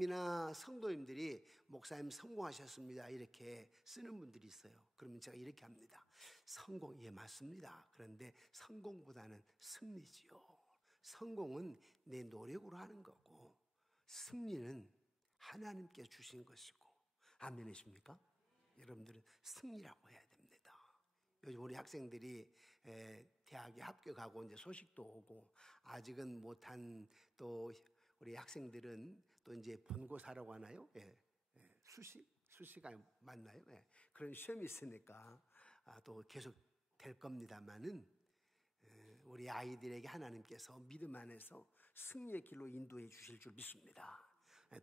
목사님이나 성도님들이 목사님 성공하셨습니다 이렇게 쓰는 분들이 있어요. 그러면 제가 이렇게 합니다. 성공, 예 맞습니다. 그런데 성공보다는 승리지요. 성공은 내 노력으로 하는 거고 승리는 하나님께 주신 것이고. 아멘이십니까? 여러분들은 승리라고 해야 됩니다. 요즘 우리 학생들이 대학에 합격하고 이제 소식도 오고, 아직은 못한 또 우리 학생들은 또 이제 본고사라고 하나요? 수시가 맞나요? 그런 시험이 있으니까 또 계속 될 겁니다만은, 우리 아이들에게 하나님께서 믿음 안에서 승리의 길로 인도해 주실 줄 믿습니다.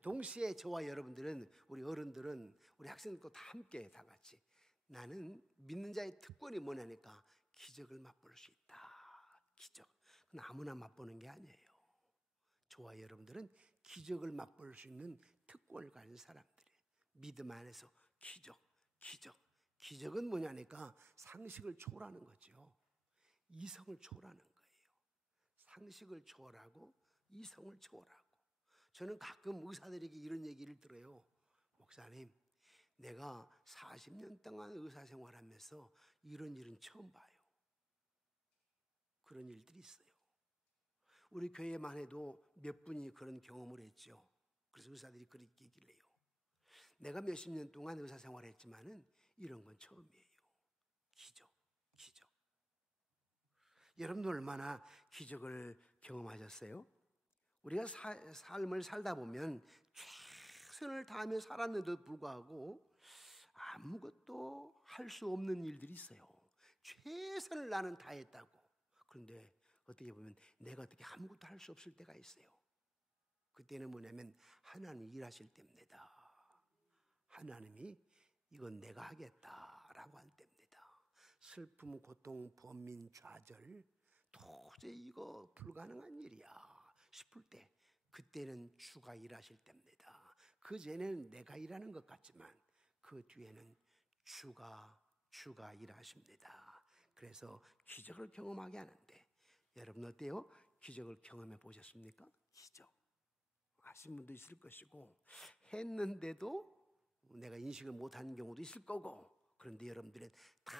동시에 저와 여러분들은, 우리 어른들은, 우리 학생들도 다 함께 다 같이, 나는 믿는 자의 특권이 뭐냐니까 기적을 맛볼 수 있다. 기적. 그건 아무나 맛보는 게 아니에요. 저와 여러분들은 기적을 맛볼 수 있는 특권을 가진 사람들이에요. 믿음 안에서 기적. 기적은 뭐냐니까 상식을 초월하는 거죠. 이성을 초월하는 거예요. 상식을 초월하고 이성을 초월하고. 저는 가끔 의사들에게 이런 얘기를 들어요. 목사님, 내가 40년 동안 의사 생활하면서 이런 일은 처음 봐요. 그런 일들이 있어요. 우리 교회만 해도 몇 분이 그런 경험을 했죠. 그래서 의사들이 그렇게 얘기를 해요. 내가 몇십 년 동안 의사 생활을 했지만은 이런 건 처음이에요. 기적. 여러분도 얼마나 기적을 경험하셨어요? 우리가 삶을 살다 보면 최선을 다하며 살았는데도 불구하고 아무것도 할 수 없는 일들이 있어요. 최선을 나는 다했다고. 그런데 어떻게 보면 내가 어떻게 아무것도 할 수 없을 때가 있어요. 그때는 뭐냐면 하나님이 일하실 때입니다. 하나님이 이건 내가 하겠다라고 할 때입니다. 슬픔, 고통, 번민, 좌절, 도저히 이거 불가능한 일이야 싶을 때, 그때는 주가 일하실 때입니다. 그 전에는 내가 일하는 것 같지만 그 뒤에는 주가 일하십니다. 그래서 기적을 경험하게 하는데, 여러분 어때요? 기적을 경험해 보셨습니까? 기적 하신 분도 있을 것이고, 했는데도 내가 인식을 못한 경우도 있을 거고. 그런데 여러분들은 다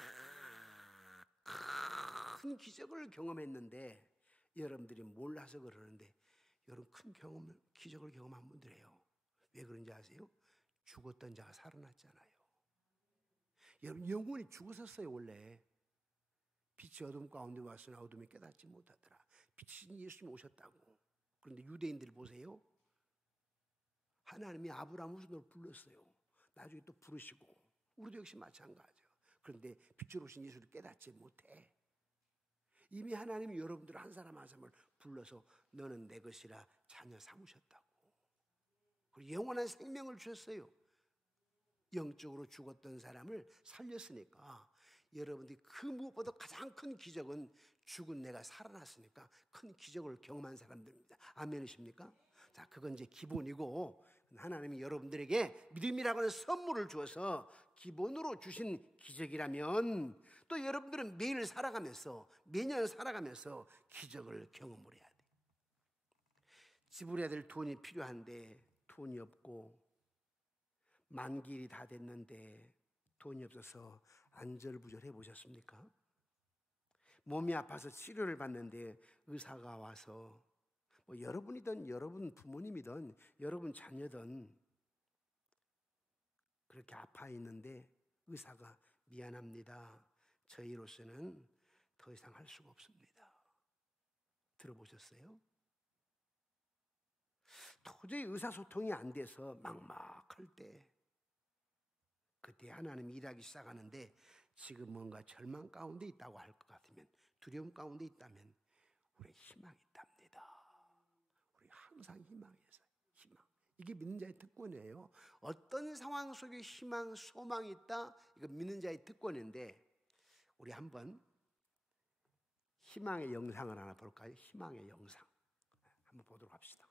큰 기적을 경험했는데, 여러분들이 몰라서 그러는데, 여러분 큰 기적을 경험한 분들이에요. 왜 그런지 아세요? 죽었던 자가 살아났잖아요. 여러분 영혼이 죽었었어요. 원래 빛이 어둠 가운데 왔으나 어둠이 깨닫지 못하더라. 빛이신 예수님이 오셨다고. 그런데 유대인들 보세요. 하나님이 아브라함 후손으로 불렀어요. 나중에 또 부르시고, 우리도 역시 마찬가지예요. 그런데 빛으로 오신 예수를 깨닫지 못해. 이미 하나님이 여러분들 한 사람 한 사람을 불러서 너는 내 것이라 자녀 삼으셨다고. 그리고 영원한 생명을 주셨어요. 영적으로 죽었던 사람을 살렸으니까. 여러분들이 그 무엇보다 가장 큰 기적은 죽은 내가 살아났으니까 큰 기적을 경험한 사람들입니다. 아멘이십니까? 자, 그건 이제 기본이고, 하나님이 여러분들에게 믿음이라고 하는 선물을 주어서 기본으로 주신 기적이라면, 또 여러분들은 매일 살아가면서, 매년 살아가면서 기적을 경험을 해야 돼. 지불해야 될 돈이 필요한데 돈이 없고, 만기일이 다 됐는데 돈이 없어서 안절부절해 보셨습니까? 몸이 아파서 치료를 받는데 의사가 와서, 뭐 여러분이든 여러분 부모님이든 여러분 자녀든 그렇게 아파 있는데 의사가 미안합니다, 저희로서는 더 이상 할 수가 없습니다. 들어보셨어요? 도저히 의사소통이 안 돼서 막막할 때, 그때 하나님이 일하기 시작하는데, 지금 뭔가 절망 가운데 있다고 할 것 같으면, 두려움 가운데 있다면 우리 희망이 있답니다. 우리 항상 희망이 있어요. 희망. 이게 믿는 자의 특권이에요. 어떤 상황 속에 희망, 소망이 있다, 이거 믿는 자의 특권인데, 우리 한번 희망의 영상을 하나 볼까요? 희망의 영상 한번 보도록 합시다.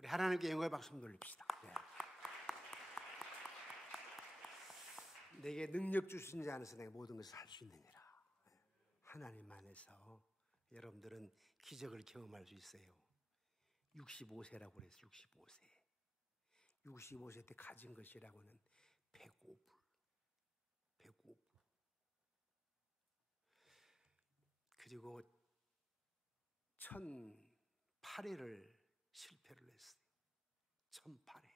우리 하나님께 영광의 박수 한번 돌립시다. 네. 내게 능력 주신 자 안에서 내가 모든 것을 할 수 있느니라. 하나님 안에서 여러분들은 기적을 경험할 수 있어요. 65세라고 그랬어요. 65세. 65세 때 가진 것이라고는 105불. 105불. 그리고 1008회를 실패를 했어요. 1008회.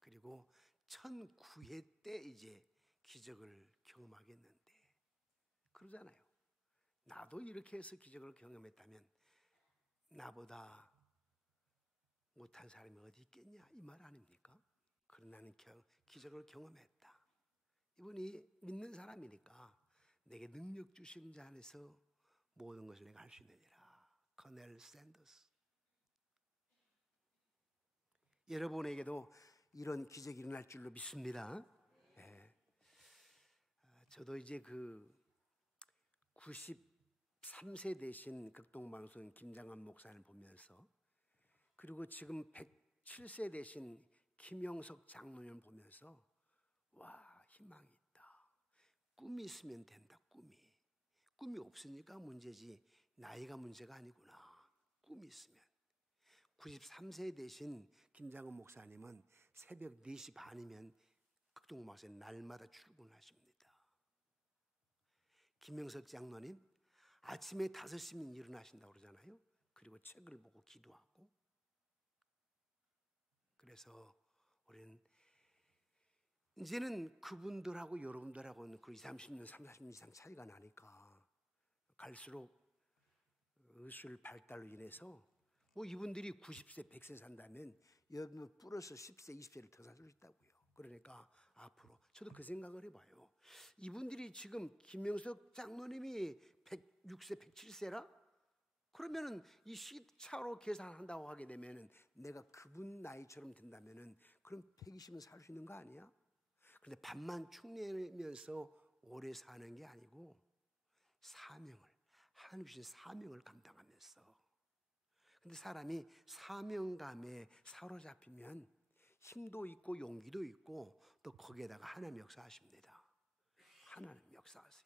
그리고 1009회 때 이제 기적을 경험하겠는데, 그러잖아요. 나도 이렇게 해서 기적을 경험했다면 나보다 못한 사람이 어디 있겠냐, 이 말 아닙니까? 그러나 나는 기적을 경험했다. 이분이 믿는 사람이니까 내게 능력 주신 자 안에서 모든 것을 내가 할 수 있느니라. 커넬 샌더스. 여러분에게도 이런 기적이 일어날 줄로 믿습니다. 네. 저도 이제 그 93세 되신 극동방송 김장한 목사님 보면서, 그리고 지금 107세 되신 김영석 장로님 보면서, 와, 희망이 있다. 꿈이 있으면 된다. 꿈이 없으니까 문제지 나이가 문제가 아니구나. 꿈이 있으면. 93세 되신 김장훈 목사님은 새벽 4시 반이면 극동방송에 날마다 출근하십니다. 김영석 장로님 아침에 5시면 일어나신다고 그러잖아요. 그리고 책을 보고 기도하고. 그래서 우리는 이제는 그분들하고 여러분들하고는 그 20, 30년, 30년 이상 차이가 나니까 갈수록 의술 발달로 인해서 뭐 이분들이 90세, 100세 산다면 여러분 플러스 10세, 20세를 더 살 수 있다고요. 그러니까 앞으로 저도 그 생각을 해봐요. 이분들이 지금 김영석 장로님이 106세, 107세라? 그러면은 이 시차로 계산한다고 하게 되면은 내가 그분 나이처럼 된다면은 그럼 120은 살 수 있는 거 아니야? 그런데 밥만 축내면서 오래 사는 게 아니고 하나님 주신 사명을 감당하면서. 근데 사람이 사명감에 사로잡히면 힘도 있고 용기도 있고 또 거기에다가 하나님 역사하십니다. 하나님 역사하세요.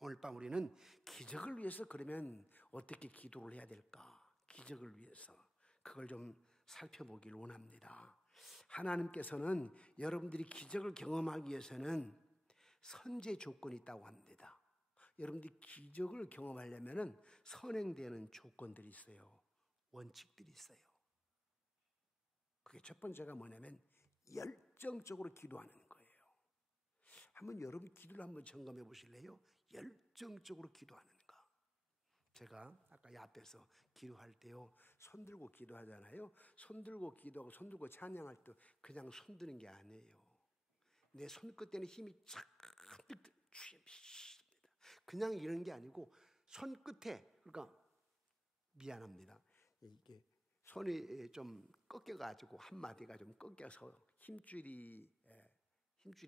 오늘 밤 우리는 기적을 위해서 그러면 어떻게 기도를 해야 될까? 기적을 위해서 그걸 좀 살펴보길 원합니다. 하나님께서는 여러분들이 기적을 경험하기 위해서는 선제 조건이 있다고 합니다. 여러분들이 기적을 경험하려면 선행되는 조건들이 있어요. 원칙들이 있어요. 그게 첫 번째가 뭐냐면 열정적으로 기도하는 거예요. 한번 여러분 기도를 한번 점검해 보실래요? 열정적으로 기도하는가? 제가 아까 이 앞에서 기도할 때요, 손 들고 기도하잖아요. 손 들고 기도하고 손 들고 찬양할 때 그냥 손 드는 게 아니에요. 내 손끝에는 힘이 잔뜩 취합니다. 그냥 이런 게 아니고 손끝에, 그러니까 미안합니다. 이게 손이 좀 꺾여가지고 한마디가 좀 꺾여서 힘줄이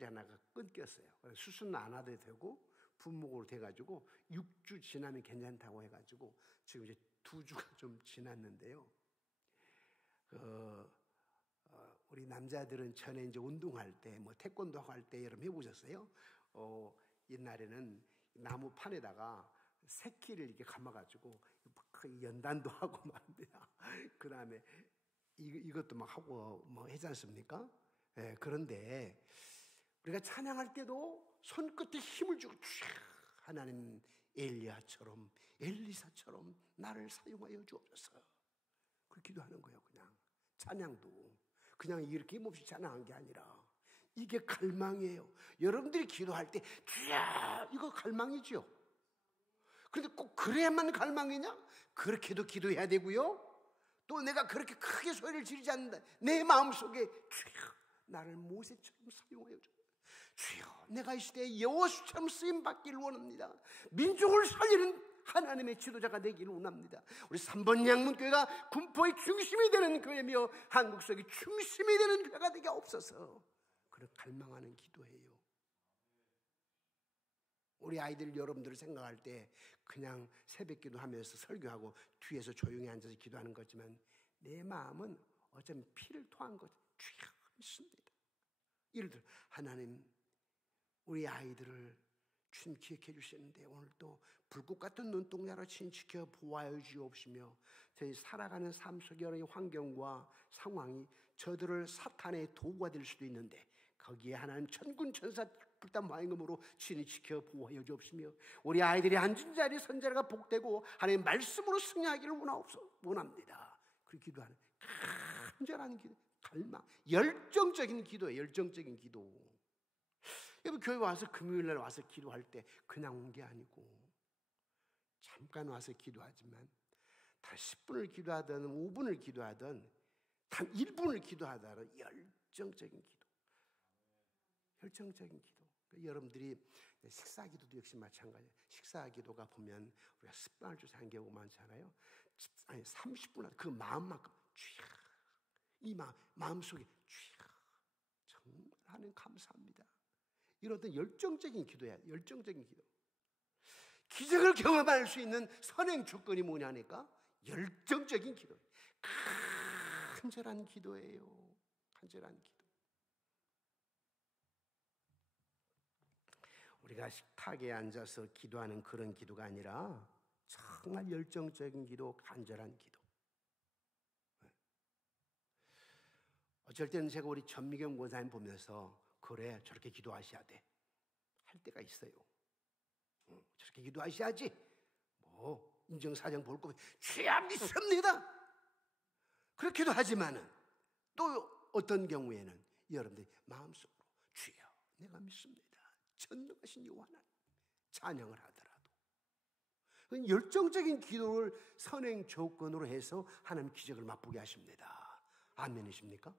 하나가 끊겼어요. 수술은 안 해도 되고 분목으로 돼가지고 6주 지나면 괜찮다고 해가지고 지금 이제 2주가 좀 지났는데요. 우리 남자들은 전에 이제 운동할 때, 뭐 태권도 할 때 여러분 해보셨어요? 옛날에는 나무 판에다가 새끼를 이렇게 감아가지고 연단도 하고 말입니다. 그 다음에 이것도 막 하고 뭐 하지 않습니까? 예, 그런데 우리가 찬양할 때도 손끝에 힘을 주고 하나님 엘리야처럼 엘리사처럼 나를 사용하여 주옵소서. 그렇게 기도하는 거예요. 그냥 찬양도 그냥 이렇게 힘없이 찬양한 게 아니라 이게 갈망이에요. 여러분들이 기도할 때 주야 이거 갈망이죠. 그런데 꼭 그래야만 갈망이냐? 그렇게도 기도해야 되고요. 또 내가 그렇게 크게 소리를 지르지 않는다. 내 마음속에 주여 나를 모세처럼 사용하여 줘. 주여 내가 이 시대에 여호수아처럼 쓰임받기를 원합니다. 민족을 살리는 하나님의 지도자가 되기를 원합니다. 우리 3번 양문교회가 군포의 중심이 되는 교회며 한국 속의 중심이 되는 교회가 되게 없어서 그런 갈망하는 기도예요. 우리 아이들 여러분들을 생각할 때 그냥 새벽 기도하면서 설교하고 뒤에서 조용히 앉아서 기도하는 거지만 내 마음은 어쩌면 피를 토한 것 주여 믿습니다. 예를 들어 하나님 우리 아이들을 주님 기억해 주시는데 오늘도 불꽃 같은 눈동자로 지켜 보아여 주옵시며 저희 살아가는 삶 속의 여러 환경과 상황이 저들을 사탄의 도구가 될 수도 있는데 거기에 하나님 천군 천사 불단 마음으로 주님 지켜 보아여 주옵시며 우리 아이들이 앉은 자리 선자가 복되고 하나님 말씀으로 승리하기를 원합니다. 그렇게 기도하는 간절한 기도, 갈망, 열정적인 기도예요. 열정적인 기도. 여러분 교회 와서 금요일날 와서 기도할 때 그냥 온 게 아니고 잠깐 와서 기도하지만 단 10분을 기도하든 5분을 기도하든 단 1분을 기도하든 열정적인 기도. 열정적인 기도. 그러니까 여러분들이 식사 기도도 역시 마찬가지예요. 식사 기도가 보면 우리가 습관을 줘서 한 경우가 많잖아요. 아니 30분 그 마음만큼 주여 이 마음속에 주여 정말 하나님 감사합니다. 이런 어떤 열정적인 기도야. 열정적인 기도. 기적을 경험할 수 있는 선행 조건이 뭐냐니까 열정적인 기도. 간절한 기도예요. 간절한 기도. 우리가 식탁에 앉아서 기도하는 그런 기도가 아니라 정말 열정적인 기도, 간절한 기도. 어쩔 때는 제가 우리 전미경 권사님 보면서 그래 저렇게 기도하셔야 돼 할 때가 있어요. 저렇게 기도하셔야지 뭐 인정사정 볼 거면 주여 믿습니다 그렇게도 하지만은 또 어떤 경우에는 여러분들이 마음속으로 주여 내가 믿습니다 전능하신 여호와 하나님 찬양을 하더라도 열정적인 기도를 선행 조건으로 해서 하나님 기적을 맛보게 하십니다. 아멘이십니까?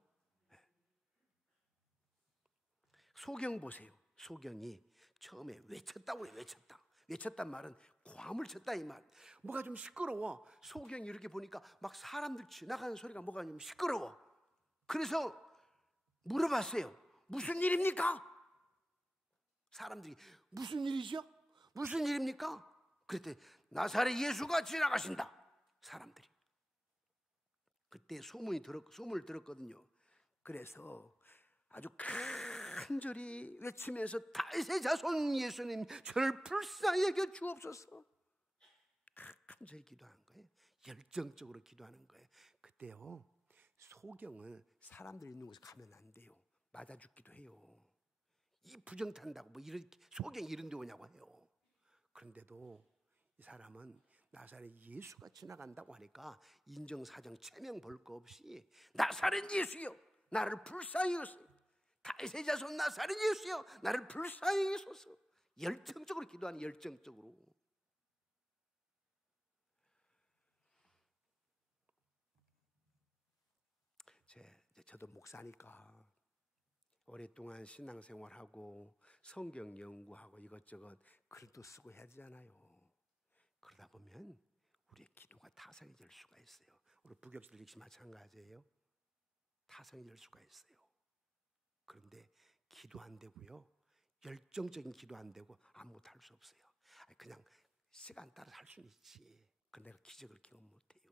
소경 보세요. 소경이 처음에 외쳤다고 해요. 외쳤단 말은 고함을 쳤다 이 말. 뭐가 좀 시끄러워. 소경이 이렇게 보니까 막 사람들 지나가는 소리가 뭐가 좀 시끄러워. 그래서 물어봤어요. 무슨 일입니까? 사람들이 무슨 일이죠? 무슨 일입니까? 그랬더니 나사렛 예수가 지나가신다. 사람들이. 그때 소문을 들었거든요. 그래서 아주 간절히 외치면서 다윗의 자손 예수님 저를 불쌍히 여겨 주옵소서. 간절히 기도하는 거예요. 열정적으로 기도하는 거예요. 그때요 소경을 사람들이 있는 곳에 가면 안 돼요. 맞아 죽기도 해요. 이 부정 탄다고 뭐 이런 소경이 이런 데 오냐고 해요. 그런데도 이 사람은 나사렛 예수가 지나간다고 하니까 인정사정 체면 볼 거 없이 나사렛 예수여 나를 불쌍히 여기소서. 다윗의 자손 나사렛 예수여 나를 불쌍히 여기소서. 열정적으로 기도하는 열정적으로. 저도 목사니까 오랫동안 신앙생활하고 성경 연구하고 이것저것 글도 쓰고 해야 되잖아요. 그러다 보면 우리의 기도가 타성이 될 수가 있어요. 우리 부교육자들 역시 마찬가지예요. 타성이 될 수가 있어요. 그런데 기도 안 되고요. 열정적인 기도 안 되고 아무것도 할 수 없어요. 그냥 시간 따라서 할 수는 있지. 그런데 내가 기적을 경험 못해요.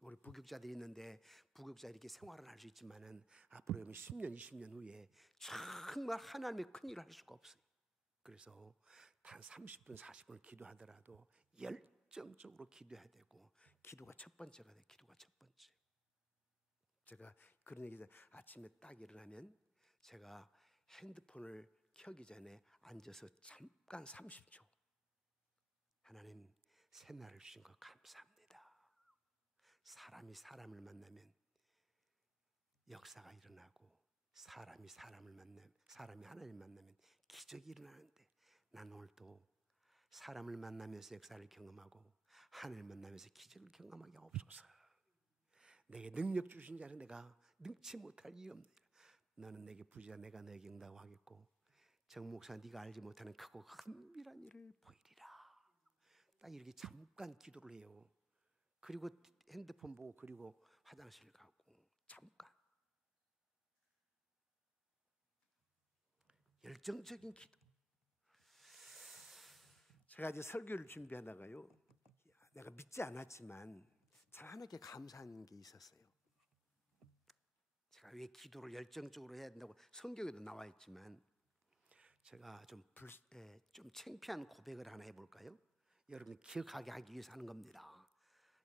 우리 부교육자들이 있는데 부교육자 이렇게 생활을 할 수 있지만은 앞으로 10년, 20년 후에 정말 하나님의 큰 일을 할 수가 없어요. 그래서 단 30분, 40분을 기도하더라도 열정적으로 기도해야 되고 기도가 첫 번째가 돼요. 기도가 첫 번째. 제가 그런 얘기를 아침에 딱 일어나면 제가 핸드폰을 켜기 전에 앉아서 잠깐 30초 하나님 새날을 주신 것 감사합니다. 사람이 사람을 만나면 역사가 일어나고 사람이 하나님 만나면 기적이 일어나는데 난 오늘도 사람을 만나면서 역사를 경험하고 하나님을 만나면서 기적을 경험하게 없소서. 내게 능력 주신 자는 내가 능치 못할 일 없느니라. 너는 내게 부지하 내가 너에게 응답하겠고 정 목사 네가 알지 못하는 크고 큰밀한 일을 보이리라. 딱 이렇게 잠깐 기도를 해요. 그리고 핸드폰 보고 그리고 화장실 가고 잠깐 열정적인 기도. 제가 이제 설교를 준비하다가요 내가 믿지 않았지만 참 하나님께 감사한 게 있었어요. 제가 왜 기도를 열정적으로 해야 된다고 성경에도 나와 있지만 제가 좀 창피한 고백을 하나 해볼까요? 여러분 기억하게 하기 위해서 하는 겁니다.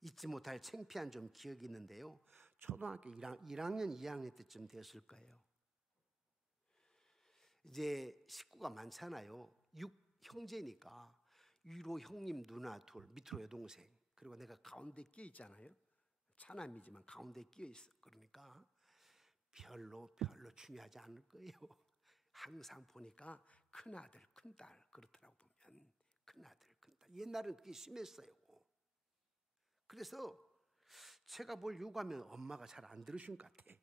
잊지 못할 창피한 좀 기억이 있는데요. 초등학교 1학년, 2학년 때쯤 됐을 거예요. 이제 식구가 많잖아요. 6형제니까 위로 형님 누나 둘, 밑으로 여동생, 그리고 내가 가운데 끼어 있잖아요. 차남이지만 가운데 끼어 있어. 그러니까 별로 중요하지 않을 거예요. 항상 보니까 큰아들, 큰딸 그렇더라고 보면. 큰아들, 큰딸. 옛날은 그게 심했어요. 그래서 제가 뭘 요구하면 엄마가 잘 안 들으신 것 같아.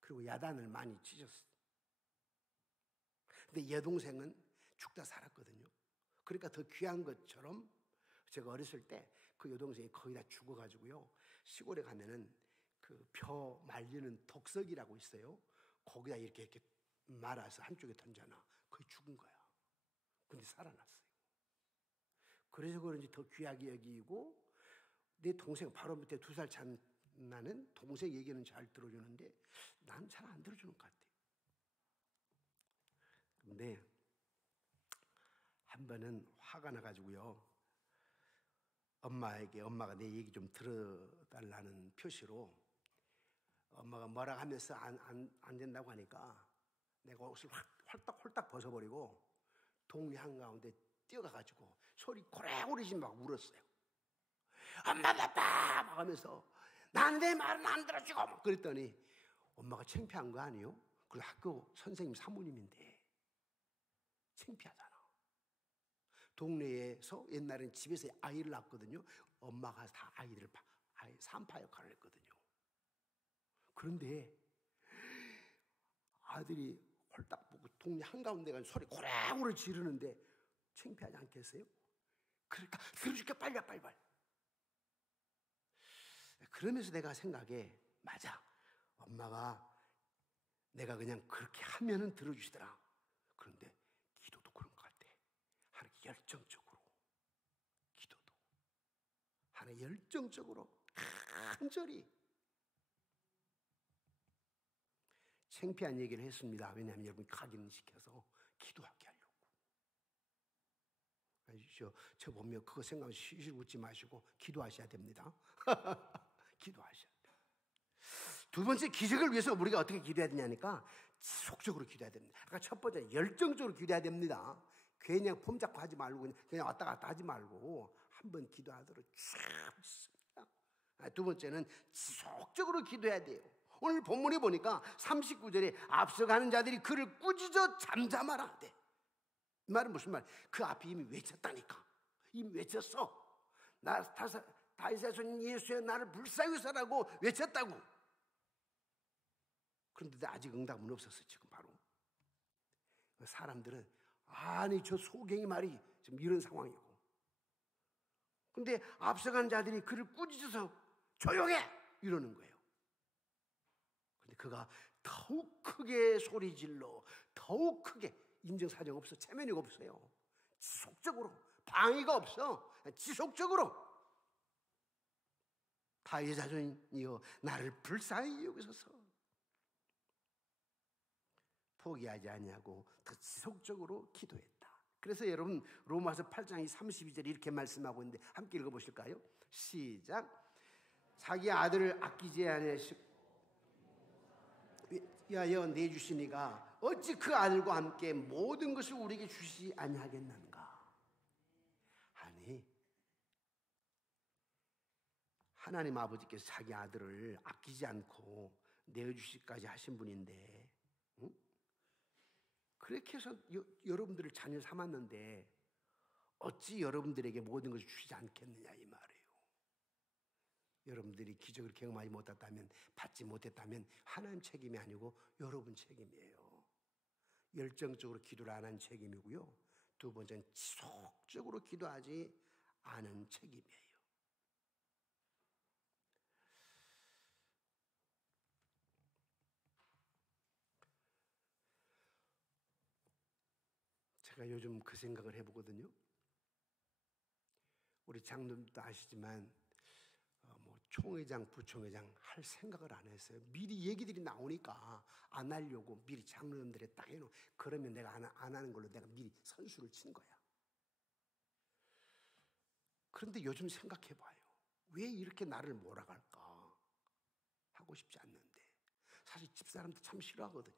그리고 야단을 많이 치셨어요. 근데 여동생은 죽다 살았거든요. 그러니까 더 귀한 것처럼 제가 어렸을 때 그 여동생이 거의 다 죽어가지고요. 시골에 가면은 그 벼 말리는 독석이라고 있어요. 거기다 이렇게 말아서 한쪽에 던져놔. 거의 죽은 거야. 근데 살아났어요. 그래서 그런지 더 귀하게 여기고, 내 동생 바로 밑에 2살 찬 나는 동생 얘기는 잘 들어주는데 난 잘 안 들어주는 것 같아요. 근데 한 번은 화가 나가지고요, 엄마가 내 얘기 좀 들어달라는 표시로 엄마가 뭐라 하면서 안 된다고 하니까 내가 옷을 홀딱 벗어버리고 동네 한가운데 뛰어가가지고 소리 고래고래지 막 울었어요. 엄마 아빠 막 하면서 난 내 말은 안 들어주고 막 그랬더니 엄마가 창피한 거 아니에요? 그리고 학교 선생님 사모님인데 창피하잖아. 동네에서 옛날엔 집에서 아이를 낳거든요. 엄마가 다 아이 산파 역할을 했거든요. 그런데 아들이 홀딱 보고 동네 한가운데 가서 소리 고래고래 지르는데 창피하지 않겠어요? 그러니까 들어줄게 빨리. 그러면서 내가 생각해, 맞아, 엄마가 내가 그냥 그렇게 하면은 들어주시더라. 그런데 기도도 그런 것 같아. 하나님 열정적으로 기도도 하나님 열정적으로 간절히. 창피한 얘기를 했습니다. 왜냐하면 여러분 각인시켜서 기도하게 하려고. 저 보면 그거 생각하면 실실 웃지 마시고 기도하셔야 됩니다. 기도하셔야 돼요. 두 번째, 기적을 위해서 우리가 어떻게 기도해야 되냐니까 지속적으로 기도해야 됩니다. 아까 첫 번째 열정적으로 기도해야 됩니다. 그냥 폼 잡고 하지 말고 그냥 왔다 갔다 하지 말고 한번 기도하도록 쫙 있습니다. 두 번째는 지속적으로 기도해야 돼요. 오늘 본문에 보니까 39절에 앞서가는 자들이 그를 꾸짖어 잠잠하라 돼. 이 말은 무슨 말? 그 앞에 이미 외쳤다니까. 이미 외쳤어. 다윗의 손 예수여 나를 불쌍히 여기서라고 외쳤다고. 그런데 아직 응답은 없었어. 지금 바로 사람들은 아니 저 소경이 말이 지금 이런 상황이고, 근데 앞서간 자들이 그를 꾸짖어서 조용해 이러는 거예요. 근데 그가 더욱 크게 소리질러 더욱 크게, 인정사정 없어, 체면이 없어요. 지속적으로, 방해가 없어. 지속적으로 다윗의 자손이여 나를 불쌍히 여기소서. 포기하지 아니하고 더 지속적으로 기도했다. 그래서 여러분 로마서 8장 32절에 이렇게 말씀하고 있는데 함께 읽어보실까요? 시작. 자기 아들을 아끼지 아니하시고 위하여 내주시니가 어찌 그 아들과 함께 모든 것을 우리에게 주시지 아니하겠는가. 아니, 하나님 아버지께서 자기 아들을 아끼지 않고 내어주시기까지 하신 분인데, 응? 그렇게 해서 여러분들을 자녀 삼았는데 어찌 여러분들에게 모든 것을 주시지 않겠느냐 이 말이에요. 여러분들이 기적을 경험하지 못했다면, 받지 못했다면 하나님 책임이 아니고 여러분 책임이에요. 열정적으로 기도를 안 한 책임이고요. 두 번째는 지속적으로 기도하지 않은 책임이에요. 제가 요즘 그 생각을 해보거든요. 우리 장로님도 아시지만 총회장, 부총회장 할 생각을 안 했어요. 미리 얘기들이 나오니까 안 하려고 미리 장로님들에 딱 해놓고, 그러면 내가 안 하는 걸로 내가 미리 선수를 친 거야. 그런데 요즘 생각해봐요. 왜 이렇게 나를 몰아갈까? 하고 싶지 않는데, 사실 집사람도 참 싫어하거든요.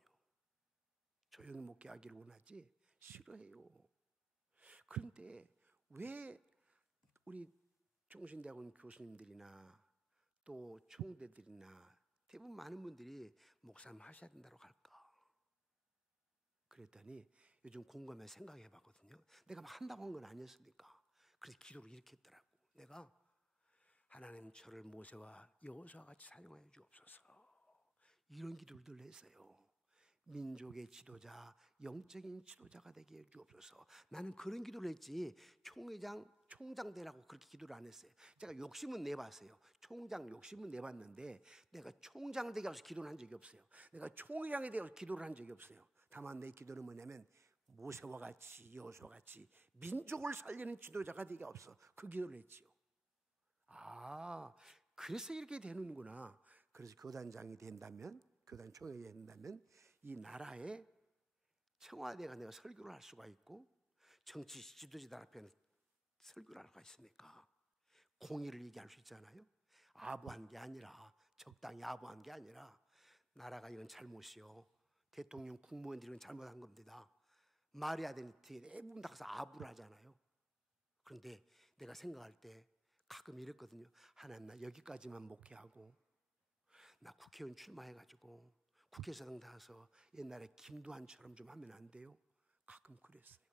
조용히 목회하기를 원하지 싫어해요. 그런데 왜 우리 종신대학원 교수님들이나 또 총대들이나 대부분 많은 분들이 목사님 하셔야 된다고 할까? 그랬더니 요즘 곰곰이 생각해 봤거든요. 내가 막 한다고 한 건 아니었으니까. 그래서 기도를 이렇게 했더라고. 내가 하나님 저를 모세와 여호수아와 같이 사용하여 주옵소서, 이런 기도를 늘 했어요. 민족의 지도자, 영적인 지도자가 되게 해 주옵소서. 나는 그런 기도를 했지 총회장, 총장 되라고 그렇게 기도를 안 했어요. 제가 욕심은 내봤어요. 총장 욕심은 내봤는데 내가 총장 되게 해서 기도를 한 적이 없어요. 내가 총회장이 되어서 기도를 한 적이 없어요. 다만 내 기도는 뭐냐면 모세와 같이 여호수아와 같이 민족을 살리는 지도자가 되게 없어, 그 기도를 했지요. 아, 그래서 이렇게 되는구나. 그래서 교단장이 된다면, 교단 총회가 된다면 이 나라의 청와대가 내가 설교를 할 수가 있고, 정치 지도자들 앞에는 설교를 할 수가 있으니까 공의를 얘기할 수 있잖아요. 아부한 게 아니라, 적당히 아부한 게 아니라, 나라가 이건 잘못이요, 대통령 국무원들이 이건 잘못한 겁니다, 말해야 되는 대부분 다 가서 아부를 하잖아요. 그런데 내가 생각할 때 가끔 이랬거든요. 하나님, 나 여기까지만 목회하고 나 국회의원 출마해가지고 국회의사당 가서 옛날에 김두한처럼 좀 하면 안 돼요? 가끔 그랬어요.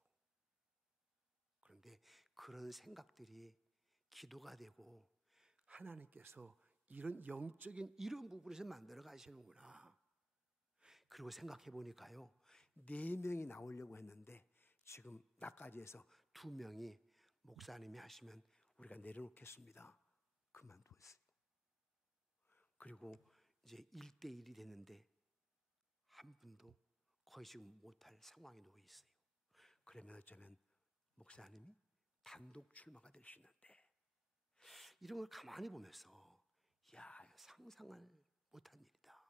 그런데 그런 생각들이 기도가 되고 하나님께서 이런 영적인 이런 부분에서 만들어 가시는구나. 그리고 생각해 보니까요, 4명이 나오려고 했는데 지금 나까지 해서 2명이 목사님이 하시면 우리가 내려놓겠습니다, 그만두었어요. 그리고 이제 1대1이 됐는데 한 분도 거의 지금 못할 상황에 놓여 있어요. 그러면 어쩌면 목사님이 단독 출마가 될 수 있는데, 이런 걸 가만히 보면서 야, 상상을 못한 일이다.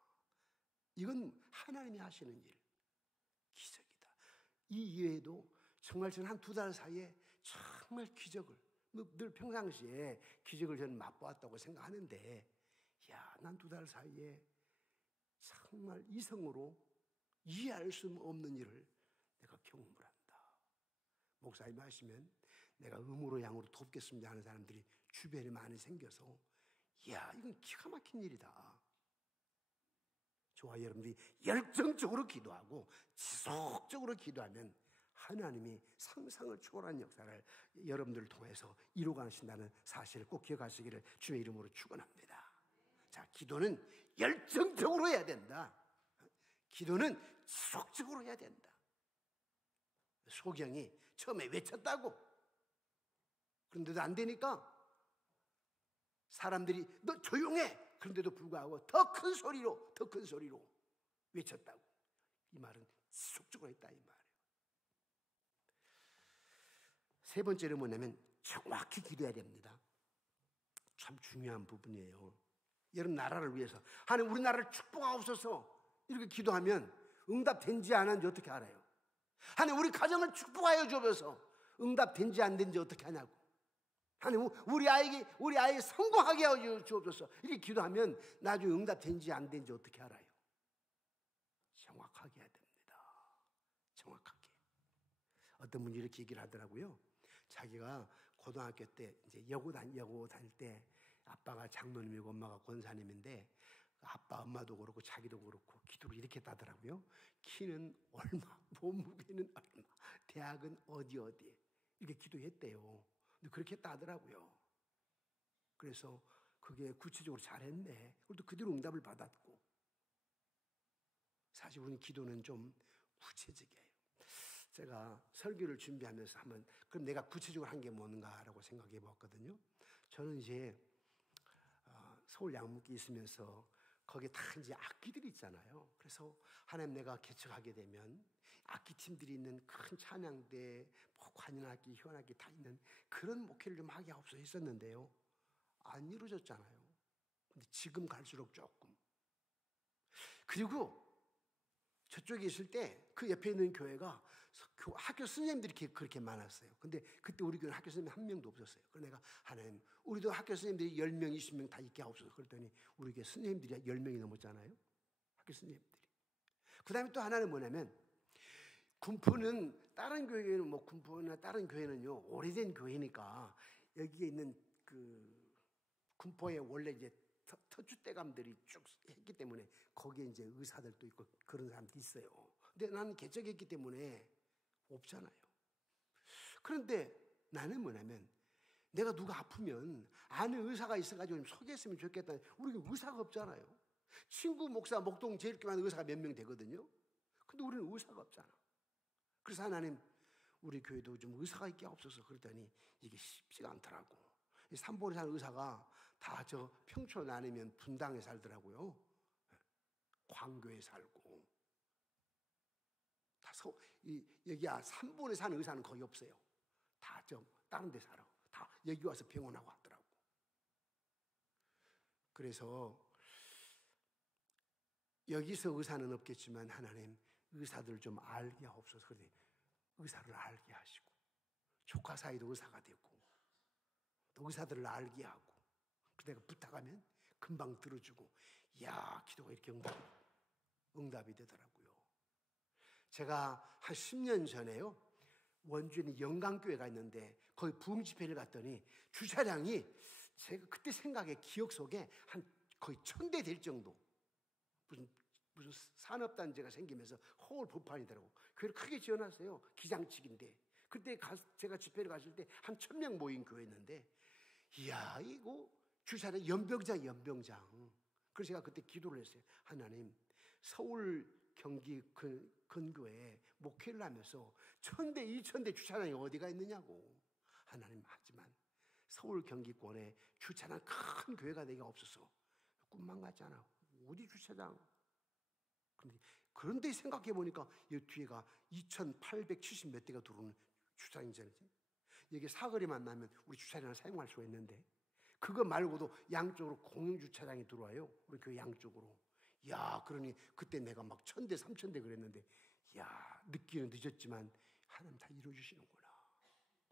이건 하나님이 하시는 일, 기적이다. 이 이외에도 정말 저는 한 2달 사이에 정말 기적을, 늘 평상시에 기적을 저는 맛보았다고 생각하는데, 야, 난 2달 사이에 정말 이성으로 이해할 수 없는 일을 내가 경험을 한다. 목사님이 하시면 내가 음으로 양으로 돕겠습니다 하는 사람들이 주변에 많이 생겨서, 이야, 이건 기가 막힌 일이다. 저와 여러분들이 열정적으로 기도하고 지속적으로 기도하면 하나님이 상상을 초월한 역사를 여러분들을 통해서 이루어가신다는 사실을 꼭 기억하시기를 주의 이름으로 축원합니다. 자, 기도는 열정적으로 해야 된다. 기도는 지속적으로 해야 된다. 소경이 처음에 외쳤다고. 그런데도 안 되니까 사람들이 너 조용해! 그런데도 불구하고 더 큰 소리로 외쳤다고. 이 말은 지속적으로 했다, 이 말이에요. 세 번째는 뭐냐면 정확히 기도해야 됩니다. 참 중요한 부분이에요. 여러분, 나라를 위해서 하나님 우리나라를 축복하옵소서 이렇게 기도하면 응답된지 안 한지 어떻게 알아요? 하나님 우리 가정을 축복하여 주옵소서, 응답된지 안 된지 어떻게 하냐고. 하나님 우리 아이 성공하게 하여 주옵소서 이렇게 기도하면 나중에 응답된지 안 된지 어떻게 알아요? 정확하게 해야 됩니다. 정확하게. 어떤 분이 이렇게 얘기를 하더라고요. 자기가 고등학교 때 이제 여고 다닐 때 아빠가 장로님이고 엄마가 권사님인데 아빠 엄마도 그렇고 자기도 그렇고 기도를 이렇게 했다더라고요. 키는 얼마, 몸무게는 얼마, 대학은 어디 이렇게 기도했대요. 근데 그렇게 했다 하더라고요. 그래서 그게 구체적으로 잘했네. 그래도 그대로 응답을 받았고. 사실 우리는 기도는 좀 구체적이에요. 제가 설교를 준비하면서 한번 그럼 내가 구체적으로 한 게 뭔가라고 생각해 봤거든요. 저는 이제 서울 양육에 있으면서 거기에 다 이제 악기들이 있잖아요. 그래서 하나님 내가 개척하게 되면 악기팀들이 있는 큰 찬양대, 관현악기, 희원악기 다 있는 그런 목회를 좀 하게 하옵소서 했었는데요. 안 이루어졌잖아요. 근데 지금 갈수록 조금. 그리고 저쪽에 있을 때 그 옆에 있는 교회가 학교 선생님들이 그렇게 많았어요. 근데 그때 우리 교회는 학교 선생님 한 명도 없었어요. 그래서 내가 하나님, 우리도 학교 선생님들이 10명, 20명 다 있게 하옵소서. 그랬더니 우리 교회 선생님들이 10명이 넘었잖아요. 학교 선생님들이. 그 다음에 또 하나는 뭐냐면, 군포는 다른 교회는 뭐 군포나 다른 교회는요, 오래된 교회니까 여기에 있는 그 군포에 원래 이제 터줏대감들이 쭉 했기 때문에 거기에 이제 의사들도 있고 그런 사람도 있어요. 근데 나는 개척했기 때문에 없잖아요. 그런데 나는 뭐냐면, 내가 누가 아프면 아는 의사가 있어가지고 좀 소개했으면 좋겠다. 우리가 의사가 없잖아요. 친구 목사 목동 제일 많은 의사가 몇 명 되거든요. 근데 우리는 의사가 없잖아. 그래서 하나님, 우리 교회도 좀 의사가 있게 없어서. 그랬더니 이게 쉽지가 않더라고. 이 삼본에 사는 의사가 다 저 평촌 아니면 분당에 살더라고요. 광교에 살고. 다 여기야 삼본에 사는 의사는 거의 없어요. 다 저 다른 데 살아. 다 여기 와서 병원하고 왔더라고. 그래서 여기서 의사는 없겠지만 하나님, 의사들 좀 알게 하옵소서. 그런데 의사를 알게 하시고, 조카 사이도 의사가 되고, 또 의사들을 알게 하고, 내가 부탁하면 금방 들어주고, 이야, 기도가 이렇게 응답이 되더라고요. 제가 한 10년 전에요, 원주에는 영광교회가 있는데 거기 부흥 집회를 갔더니 주차장이 제가 그때 생각에 기억 속에 한 거의 1000대 될 정도, 무슨 산업단지가 생기면서 홀 불판이더라고. 교회를 크게 지어놨어요. 기장측인데. 그때 제가 집회를 갔을 때 한 1000명 모인 교회였는데, 이야, 이거 주차장 연병장. 그래서 제가 그때 기도를 했어요. 하나님, 서울 경기 근교에 목회를 하면서 1000대 2000대 주차장이 어디가 있느냐고. 하나님, 하지만 서울 경기권에 주차장 큰 교회가 되기가 없어서 꿈만 같잖아. 어디 주차장. 그런데 생각해 보니까 이 뒤에가 2870 몇 대가 들어오는 주차장이잖아요. 여기 사거리만 나면 우리 주차장을 사용할 수가 있는데, 그거 말고도 양쪽으로 공용 주차장이 들어와요. 우리 교회 양쪽으로. 야, 그러니 그때 내가 막 1000대 3000대 그랬는데, 야, 늦기는 늦었지만 하나님 다 이루어주시는구나.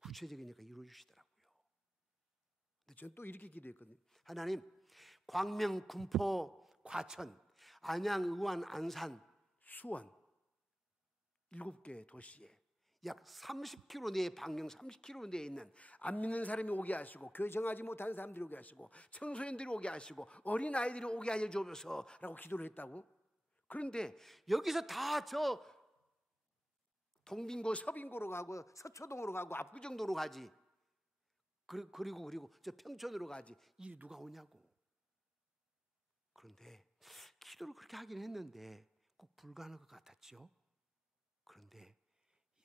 구체적이니까 이루어주시더라고요. 근데 저는 또 이렇게 기도했거든요. 하나님, 광명, 군포, 과천, 안양, 의원, 안산, 수원 7개 도시에 약 30km 내에, 방향 30km 내에 있는 안 믿는 사람이 오게 하시고, 교회 정하지 못하는 사람들이 오게 하시고, 청소년들이 오게 하시고, 어린아이들이 오게 하여 주옵소서 라고 기도를 했다고. 그런데 여기서 다 저 동빙고 서빙고로 가고 서초동으로 가고 압구정도로 가지, 그리고 저 평촌으로 가지, 이 누가 오냐고. 그런데 기도를 그렇게 하긴 했는데 꼭 불가능할 것 같았죠. 그런데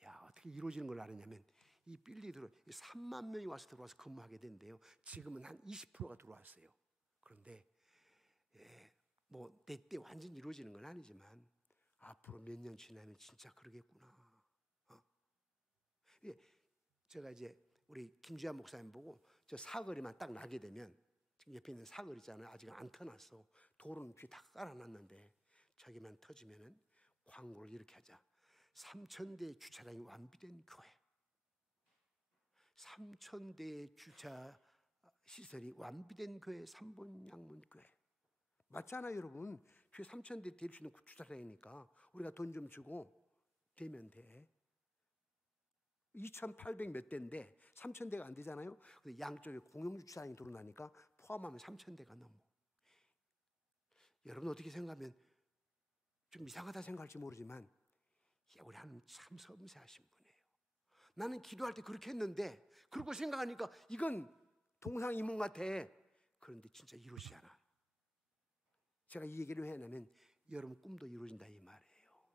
야, 어떻게 이루어지는 걸 알았냐면, 이 빌리들은 3만 명이 와서 들어와서 근무하게 된대요. 지금은 한 20%가 들어왔어요. 그런데 뭐 내 때 완전히 이루어지는 건 아니지만 앞으로 몇 년 지나면 진짜 그러겠구나. 제가 이제 우리 김주환 목사님 보고 저 사거리만 딱 나게 되면, 지금 옆에 있는 사거리 있잖아요. 아직 안 터놨어. 도로는 뒤에 다 깔아놨는데 저기만 터지면은 광고를 이렇게 하자. 3000대의 주차장이 완비된 교회, 3000대의 주차 시설이 완비된 교회, 삼본양문교회. 맞잖아요, 여러분. 교회 3000대 될 수 있는 주차장이니까 우리가 돈 좀 주고 되면 돼. 2800 몇 대인데 3000대가 안 되잖아요. 근데 양쪽에 공용주차장이 들어나니까 포함하면 3000대가 넘어. 여러분 어떻게 생각하면 좀 이상하다 생각할지 모르지만, 우리 하나님 참 섬세하신 분이에요. 나는 기도할 때 그렇게 했는데, 그러고 생각하니까 이건 동상이몽 같아. 그런데 진짜 이루어지지 않아. 제가 이 얘기를 왜 하냐면, 여러분 꿈도 이루어진다 이 말이에요.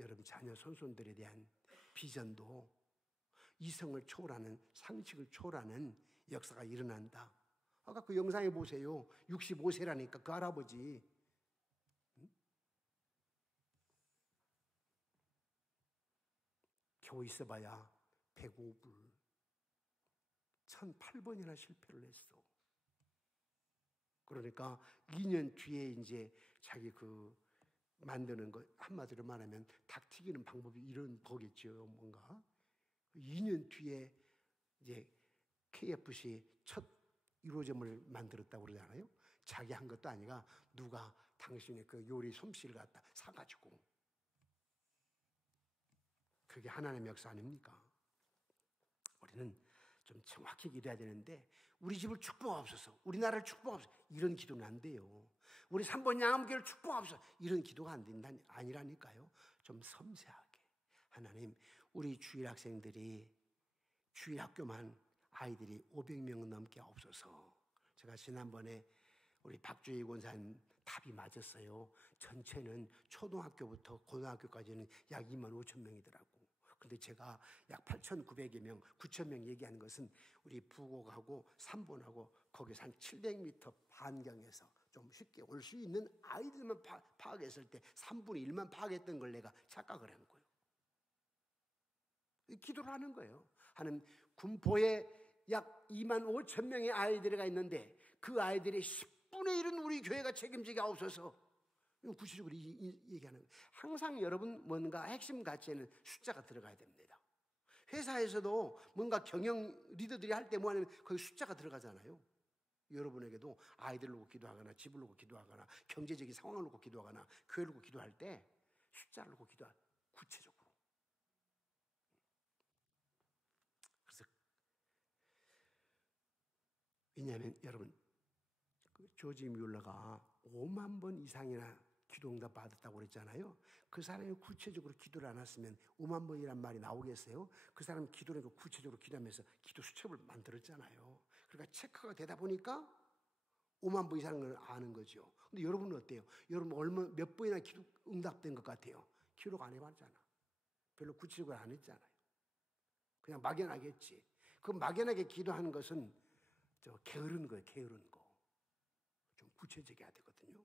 여러분 자녀 손손들에 대한 비전도 이성을 초월하는, 상식을 초월하는 역사가 일어난다. 아까 그 영상에 보세요. 65세라니까 그 할아버지. 겨우 있어봐야 105불. 1008번이나 실패를 했어. 그러니까 2년 뒤에 이제 자기 만드는 거, 한마디로 말하면 닭 튀기는 방법이 이런 거겠죠, 뭔가. 2년 뒤에 이제 KFC 첫 1호점을 만들었다고 그러잖아요. 자기 한 것도 아니라 누가 당신의 그 요리 솜씨를 갖다 사가지고. 그게 하나님의 역사 아닙니까? 우리는 좀 정확히 기도해야 되는데, 우리 집을 축복하옵소서, 우리나라를 축복하옵소서, 이런 기도는 안 돼요. 우리 3번 양암교회를 축복하옵소서, 이런 기도가 안 된다, 아니라니까요. 좀 섬세하게, 하나님, 우리 주일 학생들이, 주일 학교만 아이들이 500명 넘게 없어서, 제가 지난번에 우리 박주희 권사님 답이 맞았어요. 전체는 초등학교부터 고등학교까지는 약 2만 5천 명이더라고. 근데 제가 약 8,900여 명, 9천 명 얘기하는 것은 우리 부곡하고 3본하고 거기서 한 700m 반경에서 좀 쉽게 올 수 있는 아이들만 파악했을 때 3분의 1만 파악했던 걸 내가 착각을 한 거예요. 기도를 하는 거예요. 하는 군포에 약 2만 5천 명의 아이들이 있는데 그 아이들의 10분의 1은 우리 교회가 책임지게 없어서, 구체적으로 얘기하는 거예요. 항상 여러분 뭔가 핵심 가치에는 숫자가 들어가야 됩니다. 회사에서도 뭔가 경영 리더들이 할 때 뭐하냐면 거기 숫자가 들어가잖아요. 여러분에게도 아이들을 놓고 기도하거나 집을 놓고 기도하거나 경제적인 상황을 놓고 기도하거나 교회를 놓고 기도할 때 숫자를 놓고 기도할, 구체적으로. 그래서 왜냐하면 여러분, 조지 뮬러가 5만 번 이상이나 기도응답 받았다고 그랬잖아요. 그 사람이 구체적으로 기도를 안 했으면 5만 번이란 말이 나오겠어요? 그 사람이 기도를 구체적으로 기도하면서 기도 수첩을 만들었잖아요. 그러니까 체크가 되다 보니까 5만 번 이상을 아는 거죠. 근데 여러분은 어때요? 여러분 몇 번이나 기도 응답된 것 같아요? 기록 안 해봤잖아. 별로 구체적으로 안 했잖아요. 그냥 막연하게 했지. 그 막연하게 기도하는 것은 게으른 거예요, 게으른 거. 좀 구체적이어야 되거든요.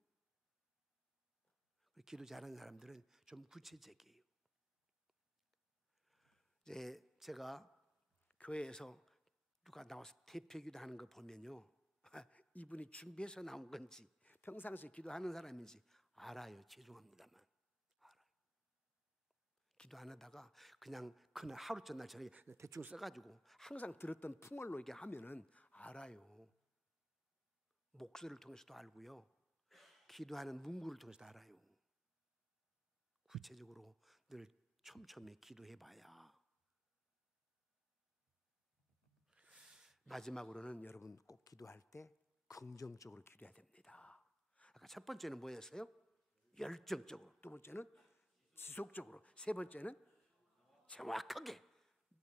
기도 잘하는 사람들은 좀 구체적이에요. 이제 제가 교회에서 누가 나와서 대표 기도하는 거 보면요, 이분이 준비해서 나온 건지 평상시에 기도하는 사람인지 알아요. 죄송합니다만 알아요. 기도 안 하다가 그날 하루 전날 저녁에 대충 써가지고 항상 들었던 풍월로 이렇게 하면은 알아요. 목소리를 통해서도 알고요, 기도하는 문구를 통해서도 알아요. 구체적으로 늘 촘촘히 기도해봐야. 마지막으로는 여러분 꼭 기도할 때 긍정적으로 기도해야 됩니다. 아까 첫 번째는 뭐였어요? 열정적으로. 두 번째는 지속적으로. 세 번째는 정확하게.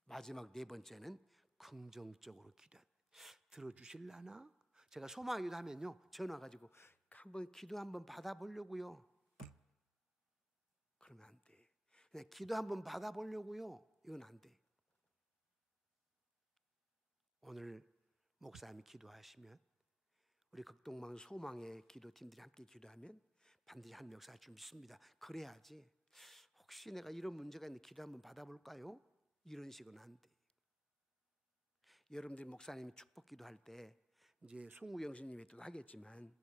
마지막 네 번째는 긍정적으로 기도해야 돼요. 들어주실라나? 제가 소망기도 하면요, 전화 가지고 한번 기도 한번 받아보려고요. 그러면 안 돼. 그냥 기도 한번 받아보려고요. 이건 안 돼. 오늘 목사님이 기도하시면, 우리 극동망 소망의 기도팀들이 함께 기도하면 반드시 한 역사할 줄 믿습니다. 그래야지. 혹시 내가 이런 문제가 있는데 기도 한번 받아볼까요? 이런 식은 안 돼. 여러분들이 목사님이 축복 기도할 때 이제 송우영 스님이 또 하겠지만,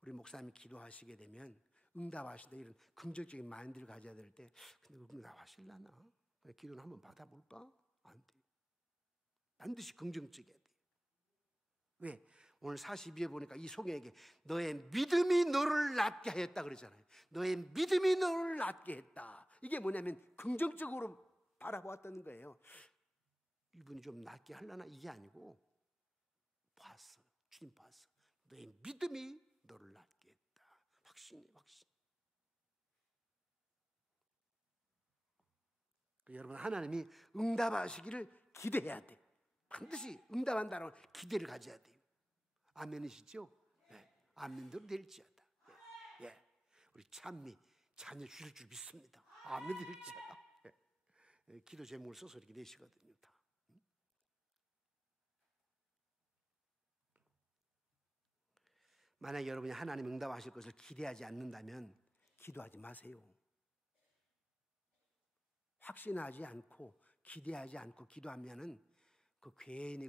우리 목사님이 기도하시게 되면 응답하시다 이런 긍정적인 마인드를 가져야 될 때, 근데 응답하실라나? 기도는 한번 받아볼까? 안 돼. 반드시 긍정적이어야 돼. 왜? 오늘 42에 보니까 이 소경에게 너의 믿음이 너를 낫게 하였다 그러잖아요. 너의 믿음이 너를 낫게 했다. 이게 뭐냐면 긍정적으로 바라보았다는 거예요. 이분이 좀 낫게 하려나? 이게 아니고 봤어. 주님 봤어. 너의 믿음이 너를 낫게 했다. 확신이. 여러분, 하나님이 응답하시기를 기대해야 돼. 반드시 응답한다는 기대를 가져야 돼요. 아멘이시죠? 네. 아멘대로 될지어다. 예. 우리 찬미 자녀 주실 줄 믿습니다. 아멘 될지어다. 예. 기도 제목을 써서 이렇게 내시거든요, 다. 만약 여러분이 하나님 응답하실 것을 기대하지 않는다면 기도하지 마세요. 확신하지 않고 기대하지 않고 기도하면은 그 괜히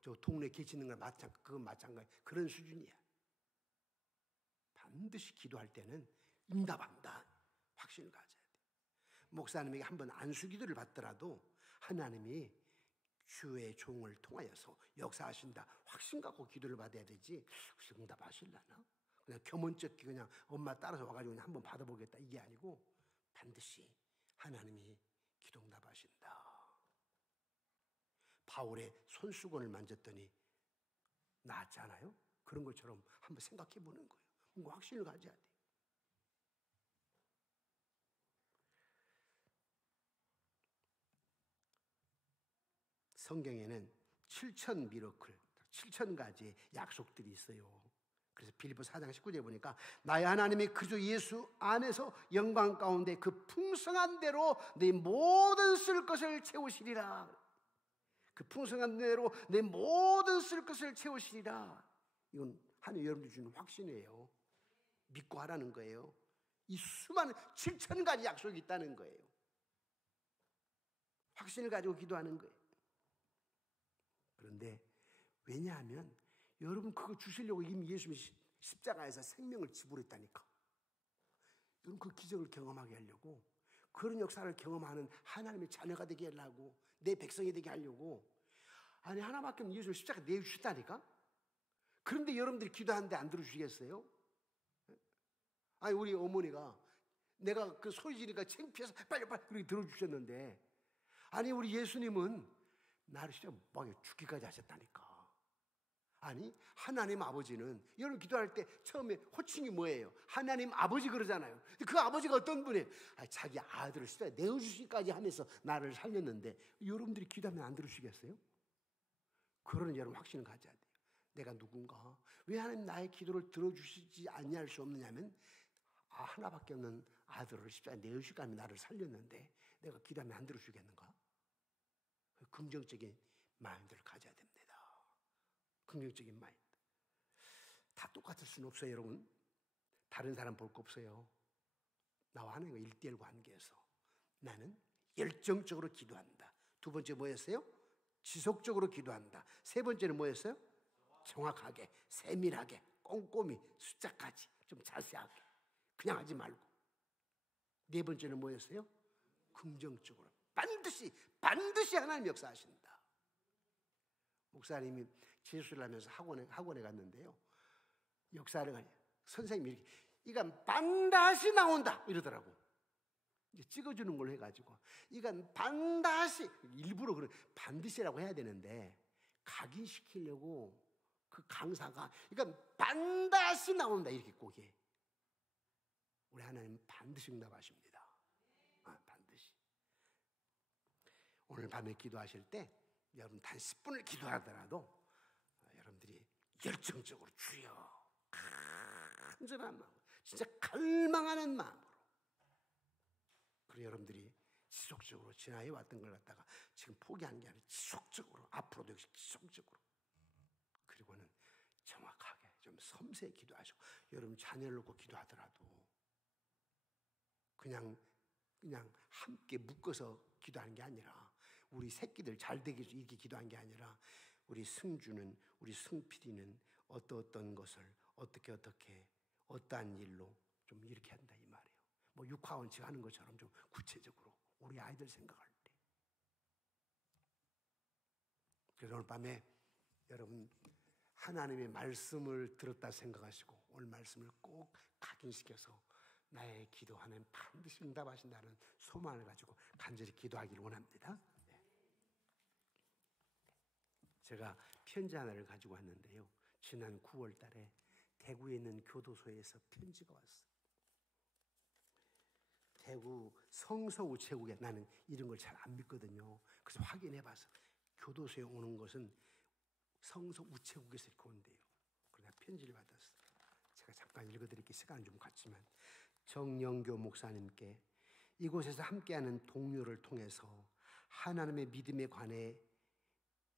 저 동네 개치는 거 그건 마찬가지. 그런 수준이야. 반드시 기도할 때는 응답한다. 확신을 가져야 돼. 목사님에게 한번 안수기도를 받더라도 하나님이 주의 종을 통하여서 역사하신다. 확신 갖고 기도를 받아야 되지. 혹시 응답하실라나? 그냥 겸언쩍게 그냥 엄마 따라서 와가지고 그냥 한번 받아보겠다. 이게 아니고 반드시 하나님이 기도 응답하신다. 바울의 손수건을 만졌더니 나았잖아요. 그런 것처럼 한번 생각해 보는 거예요. 뭔가 확신을 가져야 돼요. 성경에는 7천 미러클, 7,000가지의 약속들이 있어요. 그래서 빌립보 4장 19절에 보니까 나의 하나님이 그리스도 예수 안에서 영광 가운데 그 풍성한 대로 내 모든 쓸 것을 채우시리라. 그 풍성한 대로 내 모든 쓸 것을 채우시리라. 이건 하나님 여러분들 주는 확신이에요. 믿고 하라는 거예요. 이 수많은 7,000가지 약속이 있다는 거예요. 확신을 가지고 기도하는 거예요. 그런데 왜냐하면 여러분 그거 주시려고 이미 예수님이 십자가에서 생명을 지불했다니까. 여러분 그 기적을 경험하게 하려고, 그런 역사를 경험하는 하나님의 자녀가 되게 하려고, 내 백성이 되게 하려고, 아니 하나밖에 없는 예수를 십자가에 내주셨다니까. 그런데 여러분들이 기도하는데 안 들어주시겠어요? 아니 우리 어머니가 내가 그 소리 지르니까 창피해서 빨리 그렇게 들어주셨는데, 아니 우리 예수님은 나를 진짜 막 죽기까지 하셨다니까. 아니 하나님 아버지는 여러분 기도할 때 처음에 호칭이 뭐예요? 하나님 아버지 그러잖아요. 근데 그 아버지가 어떤 분이에요? 자기 아들을 십자가에 내어주시기까지 하면서 나를 살렸는데 여러분들이 기도하면 안 들으시겠어요? 그러는 여러분 확신을 가져야 돼요. 내가 누군가, 왜 하나님 나의 기도를 들어주시지 않냐 할 수 없느냐면, 하나밖에 없는 아들을 십자가에 내어주시기까지 나를 살렸는데 내가 기도하면 안 들어주겠는가? 긍정적인 마인드를 가져야 됩니다. 긍정적인 마인드. 다 똑같을 수는 없어요, 여러분. 다른 사람 볼 거 없어요. 나와 하나님과 1대1 관계에서 나는 열정적으로 기도한다. 두 번째 뭐였어요? 지속적으로 기도한다. 세 번째는 뭐였어요? 정확하게, 세밀하게, 꼼꼼히, 숫자까지 좀 자세하게, 그냥 하지 말고. 네 번째는 뭐였어요? 긍정적으로, 반드시 하나님 역사하신다. 목사님이 재수를 하면서 학원에 갔는데요, 역사를 가니 선생님이 이렇게 이건 반드시 나온다 이러더라고. 이제 찍어주는 걸로 해가지고 이건 반드시, 일부러 그런 반드시라고 해야 되는데 각인시키려고 그 강사가 이건 반드시 나온다 이렇게 꼭 해. 우리 하나님 반드시 응답하십니다. 반드시. 오늘 밤에 기도하실 때 여러분 단 10분을 기도하더라도 여러분들이 열정적으로 주여, 간절한 마음, 진짜 갈망하는 마음으로, 그리고 여러분들이 지속적으로 지나해 왔던 걸 갖다가 지금 포기한 게 아니라 지속적으로, 앞으로도 역시 지속적으로, 그리고는 정확하게 좀 섬세히 기도하시고, 여러분 자녀를 놓고 기도하더라도 그냥 함께 묶어서 기도하는 게 아니라, 우리 새끼들 잘 되기 위해서 이렇게 기도한 게 아니라, 우리 승주는, 우리 승필이는 어떤 것을 어떻게 어떠한 일로 좀 이렇게 한다 이 말이에요. 뭐 육하원칙 하는 것처럼 좀 구체적으로 우리 아이들 생각할 때. 그래서 오늘 밤에 여러분 하나님의 말씀을 들었다 생각하시고 오늘 말씀을 꼭 각인시켜서 나의 기도 하나님 반드시 응답하신다는 소망을 가지고 간절히 기도하기를 원합니다. 제가 편지 하나를 가지고 왔는데요, 지난 9월 달에 대구에 있는 교도소에서 편지가 왔어요. 대구 성서우체국에, 나는 이런 걸 잘 안 믿거든요. 그래서 확인해봐서 교도소에 오는 것은 성서우체국에서 이렇게 온대요. 그래서 편지를 받았어요. 제가 잠깐 읽어드릴게요. 시간은 좀 갔지만, 정영교 목사님께 이곳에서 함께하는 동료를 통해서 하나님의 믿음에 관해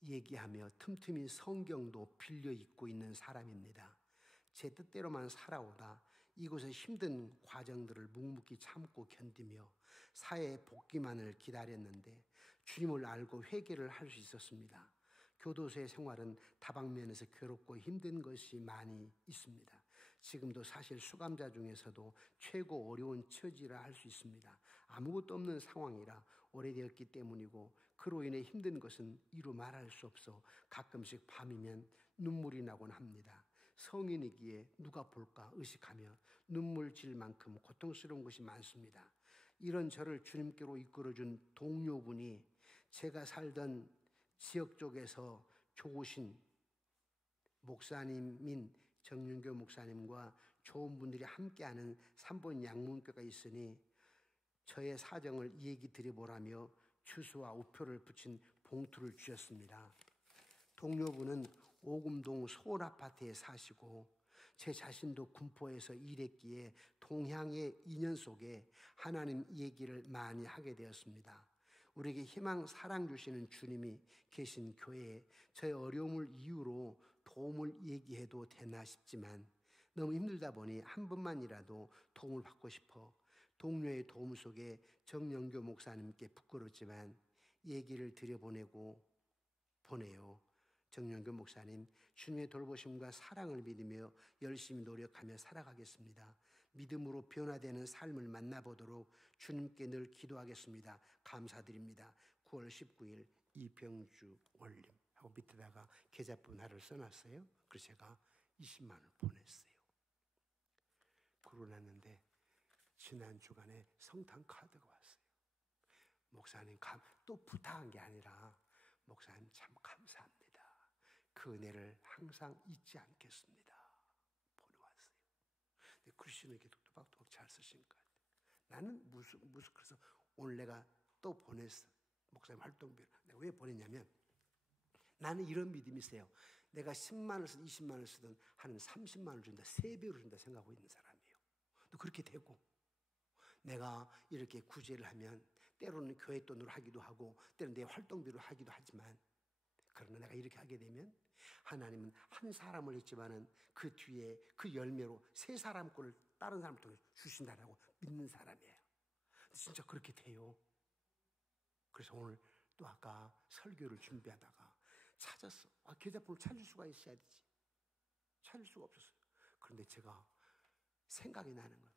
얘기하며 틈틈이 성경도 빌려 읽고 있는 사람입니다. 제 뜻대로만 살아오다 이곳의 힘든 과정들을 묵묵히 참고 견디며 사회에 복귀만을 기다렸는데 주님을 알고 회개를 할 수 있었습니다. 교도소의 생활은 다방면에서 괴롭고 힘든 것이 많이 있습니다. 지금도 사실 수감자 중에서도 최고 어려운 처지라 할 수 있습니다. 아무것도 없는 상황이라 오래되었기 때문이고 그로 인해 힘든 것은 이루 말할 수 없어 가끔씩 밤이면 눈물이 나곤 합니다. 성인이기에 누가 볼까 의식하며 눈물 질 만큼 고통스러운 것이 많습니다. 이런 저를 주님께로 이끌어준 동료분이 제가 살던 지역 쪽에서 좋으신 목사님인 정윤교 목사님과 좋은 분들이 함께하는 삼본 양문교가 있으니 저의 사정을 얘기 드려보라며 주소와 우표를 붙인 봉투를 주셨습니다. 동료분은 오금동 서울아파트에 사시고 제 자신도 군포에서 일했기에 동향의 인연 속에 하나님 얘기를 많이 하게 되었습니다. 우리에게 희망, 사랑 주시는 주님이 계신 교회에 저의 어려움을 이유로 도움을 얘기해도 되나 싶지만 너무 힘들다 보니 한 번만이라도 도움을 받고 싶어 동료의 도움 속에 정영교 목사님께 부끄럽지만 얘기를 드려보내고 보내요. 정영교 목사님, 주님의 돌보심과 사랑을 믿으며 열심히 노력하며 살아가겠습니다. 믿음으로 변화되는 삶을 만나보도록 주님께 늘 기도하겠습니다. 감사드립니다. 9월 19일 이병주 원림 하고 밑에다가 계좌번 하나를 써놨어요. 그래서 제가 20만 원을 보냈어요. 그러고 났는데 지난 주간에 성탄 카드가 왔어요. 목사님 또 부탁한 게 아니라 목사님 참 감사합니다. 그 은혜를 항상 잊지 않겠습니다. 보내왔어요. 근데 글씨는 이렇게 또박또박 잘 쓰신 것 같아요. 나는 무슨 그래서 오늘 내가 또 보냈어. 목사님 활동비를. 내가 왜 보냈냐면 나는 이런 믿음이 있어요. 내가 10만 원을 쓰든 20만 원을 쓰든 한 30만 원을 준다. 3배로 준다 생각하고 있는 사람이에요. 또 그렇게 되고 내가 이렇게 구제를 하면 때로는 교회 돈으로 하기도 하고 때로는 내 활동비로 하기도 하지만 그러나 내가 이렇게 하게 되면 하나님은 한 사람을 했지만은 그 뒤에 그 열매로 세 사람 꼴을 다른 사람 통해 주신다라고 믿는 사람이에요. 진짜 그렇게 돼요. 그래서 오늘 또 아까 설교를 준비하다가 찾았어. 계좌번호를 찾을 수가 있어야 되지. 찾을 수가 없었어요. 그런데 제가 생각이 나는 거예요.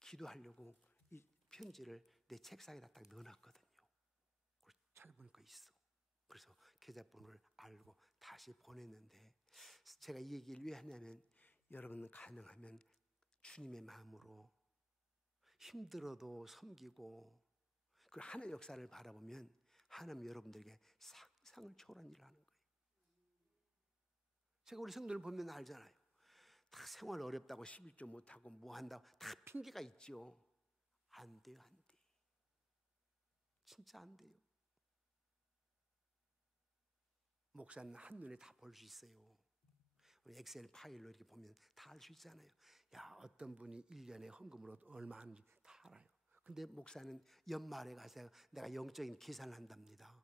기도하려고 이 편지를 내 책상에다 딱 넣어놨거든요. 그래서 찾아보니까 있어. 그래서 계좌번호를 알고 다시 보냈는데 제가 이 얘기를 왜 하냐면 여러분은 가능하면 주님의 마음으로 힘들어도 섬기고 그 하나의 역사를 바라보면 하나님 여러분들에게 상상을 초월한 일을 하는 거예요. 제가 우리 성도를 보면 알잖아요. 다 생활 어렵다고 11조 못하고 뭐 한다고 다 핑계가 있죠. 안 돼요, 안 돼. 진짜 안 돼요. 목사는 한눈에 다 볼 수 있어요. 엑셀 파일로 이렇게 보면 다 알 수 있잖아요. 야, 어떤 분이 1년에 헌금으로 얼마 하는지 다 알아요. 근데 목사는 연말에 가서 내가 영적인 계산을 한답니다.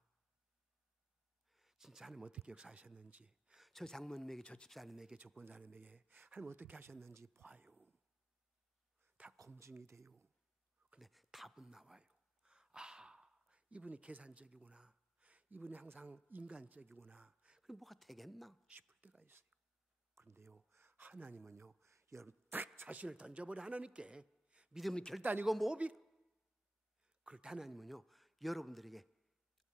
진짜 하나님 어떻게 역사하셨는지, 저 장모님에게, 저 집사님에게, 저 권사님에게 하나님 어떻게 하셨는지 봐요. 다 검증이 돼요. 근데 답은 나와요. 아, 이분이 계산적이구나. 이분이 항상 인간적이구나. 그럼 뭐가 되겠나 싶을 때가 있어요. 그런데요, 하나님은요, 여러분 딱 자신을 던져버려 하나님께 믿음은 결단이고 모비. 그럴 때 하나님은요, 여러분들에게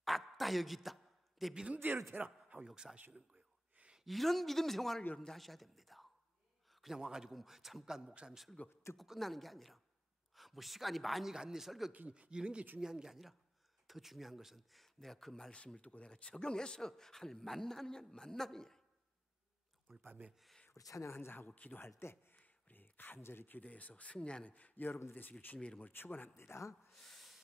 아따 여기 있다. 내 믿음대로 되라 하고 역사하시는 거예요. 이런 믿음 생활을 여러분들 하셔야 됩니다. 그냥 와가지고 잠깐 목사님 설교 듣고 끝나는 게 아니라 뭐 시간이 많이 갔네 설교 이런 게 중요한 게 아니라 더 중요한 것은 내가 그 말씀을 듣고 내가 적용해서 하나님 만나느냐. 오늘 밤에 우리 찬양 한 장하고 기도할 때 우리 간절히 기도해서 승리하는 여러분들 되시길 주님의 이름으로 축원합니다.